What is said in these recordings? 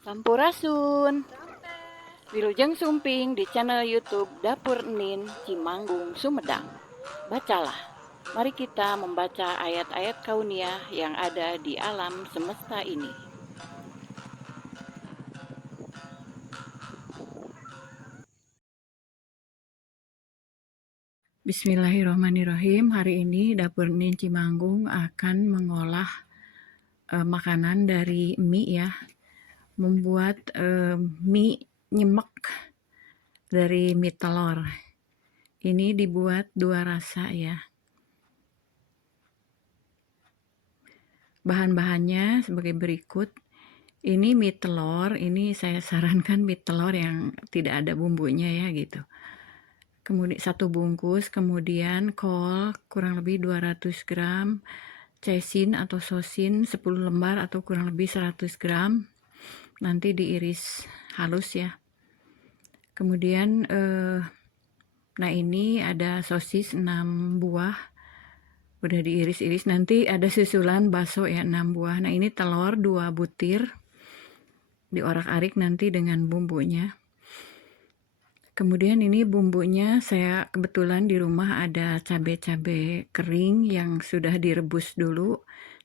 Sampurasun, Wilujeng Sumping di channel YouTube Dapur Nin Cimanggung, Sumedang. Bacalah, mari kita membaca ayat-ayat kauniyah yang ada di alam semesta ini. Bismillahirrahmanirrahim. Hari ini Dapur Nin Cimanggung akan mengolah makanan dari mie ya. Membuat mie nyemek dari mie telur. Ini dibuat 2 rasa ya. Bahan-bahannya sebagai berikut. Ini mie telur, ini saya sarankan mie telur yang tidak ada bumbunya ya gitu. Kemudian 1 bungkus, kemudian kol kurang lebih 200 gram, caisin atau sosin 10 lembar atau kurang lebih 100 gram. Nanti diiris halus ya. Kemudian nah ini ada sosis 6 buah. Udah diiris-iris, nanti ada susulan bakso ya 6 buah. Nah ini telur 2 butir. Diorak-arik nanti dengan bumbunya. Kemudian ini bumbunya saya kebetulan di rumah ada cabai-cabai kering yang sudah direbus dulu.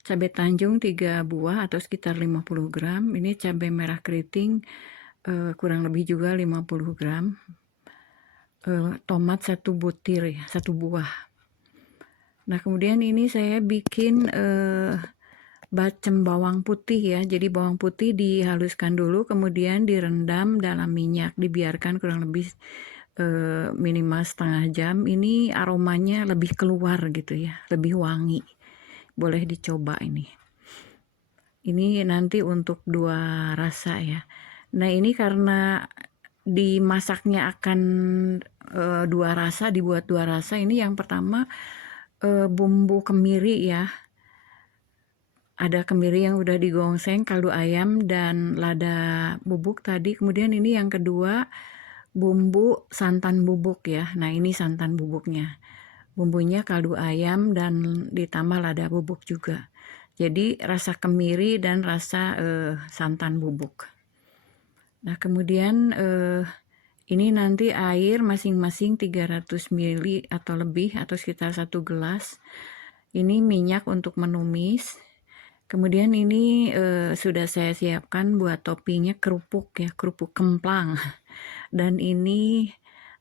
Cabai tanjung 3 buah atau sekitar 50 gram. Ini cabai merah keriting kurang lebih juga 50 gram. Tomat 1 butir ya, 1 buah. Nah kemudian ini saya bikin bacem bawang putih ya. Jadi bawang putih dihaluskan dulu, kemudian direndam dalam minyak, dibiarkan kurang lebih minimal setengah jam. Ini aromanya lebih keluar gitu ya, lebih wangi. Boleh dicoba ini. Ini nanti untuk 2 rasa ya. Nah ini karena dimasaknya akan 2 rasa, dibuat 2 rasa. Ini yang pertama bumbu kemiri ya. Ada kemiri yang udah digongseng, kaldu ayam dan lada bubuk tadi. Kemudian ini yang kedua bumbu santan bubuk ya. Nah ini santan bubuknya. Bumbunya kaldu ayam dan ditambah lada bubuk juga. Jadi rasa kemiri dan rasa santan bubuk. Nah kemudian ini nanti air masing-masing 300 ml atau lebih atau sekitar 1 gelas. Ini minyak untuk menumis. Kemudian ini sudah saya siapkan buat toppingnya kerupuk ya, kerupuk kemplang. Dan ini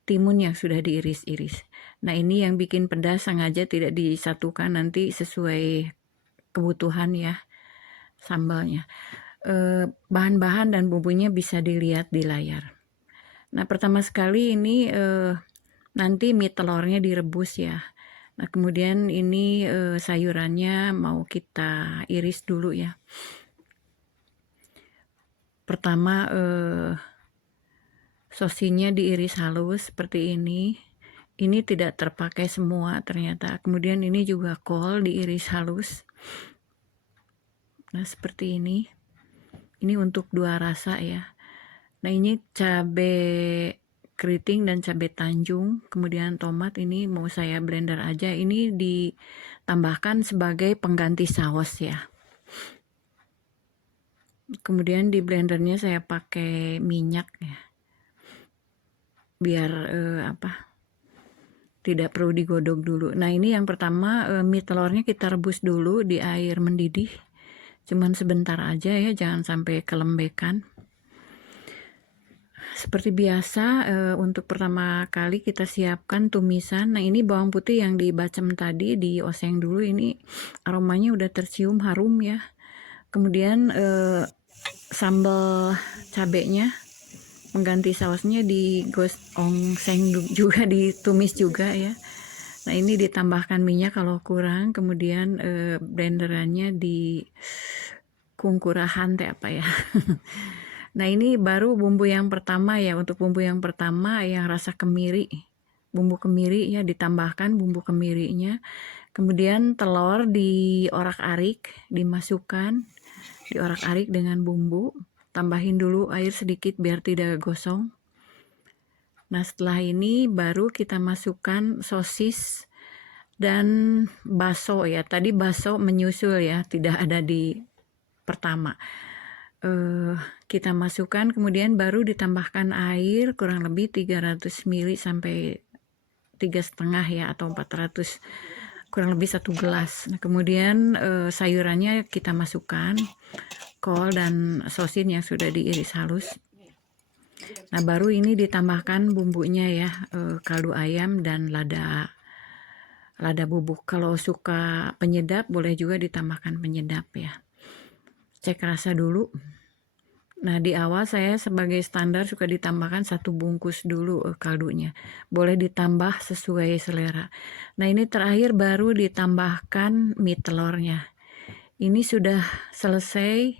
timun yang sudah diiris-iris. Nah ini yang bikin pedas sengaja tidak disatukan, nanti sesuai kebutuhan ya sambalnya. Bahan-bahan dan bumbunya bisa dilihat di layar. Nah pertama sekali ini nanti mie telurnya direbus ya. Nah kemudian ini sayurannya mau kita iris dulu ya. Pertama sosinnya diiris halus seperti ini. Ini tidak terpakai semua ternyata. Kemudian ini juga kol diiris halus. Nah seperti ini. Ini untuk 2 rasa ya. Nah ini cabai keriting dan cabai tanjung, kemudian tomat ini mau saya blender aja. Ini ditambahkan sebagai pengganti saus ya. Kemudian di blendernya saya pakai minyak ya, biar tidak perlu digodok dulu. Nah ini yang pertama mie telurnya kita rebus dulu di air mendidih, cuman sebentar aja ya, jangan sampai kelembekan. Seperti biasa untuk pertama kali kita siapkan tumisan. Nah ini bawang putih yang dibacem tadi dioseng dulu, ini aromanya udah tercium harum ya. Kemudian sambal cabenya mengganti sausnya digoseng juga, ditumis juga ya. Nah ini ditambahkan minyak kalau kurang, kemudian blenderannya di kungkurahan teh apa ya. Nah ini baru bumbu yang pertama ya. Untuk bumbu yang pertama yang rasa kemiri, bumbu kemiri ya, ditambahkan bumbu kemirinya. Kemudian telur diorak-arik, dimasukkan, diorak-arik dengan bumbu. Tambahin dulu air sedikit biar tidak gosong. Nah setelah ini baru kita masukkan sosis dan bakso ya. Tadi bakso menyusul ya, tidak ada di pertama. kita masukkan, kemudian baru ditambahkan air kurang lebih 300 ml sampai 3,5 ya, atau 400, kurang lebih 1 gelas. Nah, kemudian sayurannya kita masukkan, kol dan sosin yang sudah diiris halus. Nah, baru ini ditambahkan bumbunya ya, kaldu ayam dan lada bubuk. Kalau suka penyedap boleh juga ditambahkan penyedap ya. Cek rasa dulu. Nah, di awal saya sebagai standar suka ditambahkan 1 bungkus dulu kaldunya. Boleh ditambah sesuai selera. Nah, ini terakhir baru ditambahkan mie telurnya. Ini sudah selesai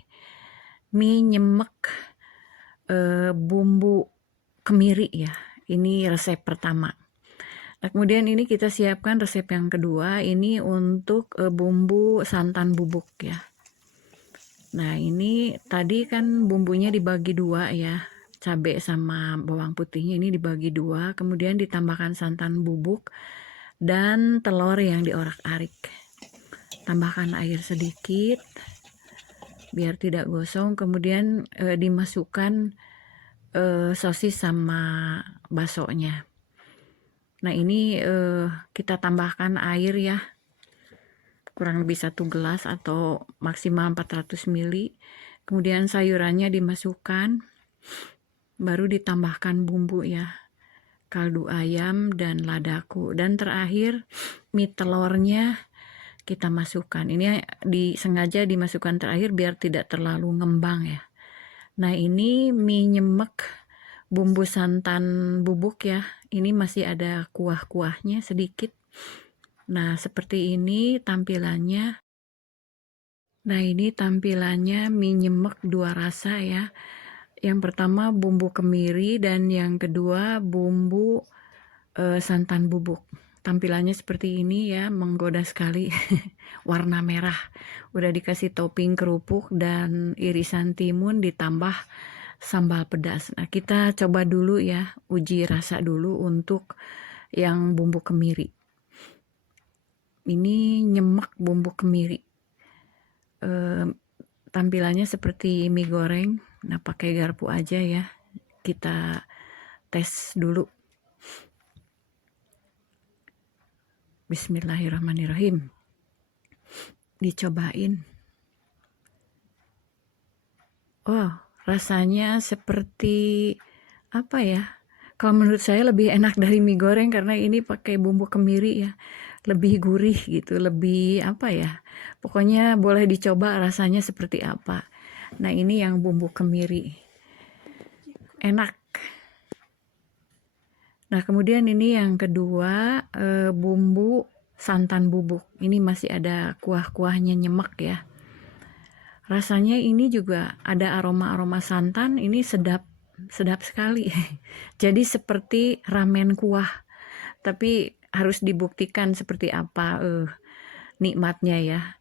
mie nyemek bumbu kemiri ya. Ini resep pertama. Nah, kemudian ini kita siapkan resep yang kedua. Ini untuk bumbu santan bubuk ya. Nah, ini tadi kan bumbunya dibagi 2 ya, cabai sama bawang putihnya ini dibagi 2, kemudian ditambahkan santan bubuk dan telur yang diorak-arik. Tambahkan air sedikit biar tidak gosong, kemudian dimasukkan sosis sama baksonya. Nah, ini kita tambahkan air ya, kurang lebih 1 gelas atau maksimal 400 ml. Kemudian sayurannya dimasukkan, baru ditambahkan bumbu ya, kaldu ayam dan ladaku, dan terakhir mie telurnya kita masukkan. Ini sengaja dimasukkan terakhir biar tidak terlalu ngembang ya. Nah, ini mie nyemek bumbu santan bubuk ya, ini masih ada kuah-kuahnya sedikit. Nah, seperti ini tampilannya. Nah, ini tampilannya mie nyemek 2 rasa ya. Yang pertama bumbu kemiri dan yang kedua bumbu santan bubuk. Tampilannya seperti ini ya, menggoda sekali. Warna merah. Udah dikasih topping kerupuk dan irisan timun ditambah sambal pedas. Nah, kita coba dulu ya, uji rasa dulu untuk yang bumbu kemiri. Ini nyemek bumbu kemiri. Tampilannya seperti mie goreng. Nah, pakai garpu aja ya. Kita tes dulu. Bismillahirrahmanirrahim. Dicobain. Oh, rasanya seperti apa ya? Kalau menurut saya lebih enak dari mie goreng karena ini pakai bumbu kemiri ya. Lebih gurih gitu, lebih apa ya? Pokoknya boleh dicoba rasanya seperti apa. Nah, ini yang bumbu kemiri. Enak. Nah, kemudian ini yang kedua bumbu santan bubuk. Ini masih ada kuah-kuahnya nyemek ya. Rasanya ini juga ada aroma-aroma santan, ini sedap sekali. Jadi seperti ramen kuah. Tapi harus dibuktikan seperti apa nikmatnya ya.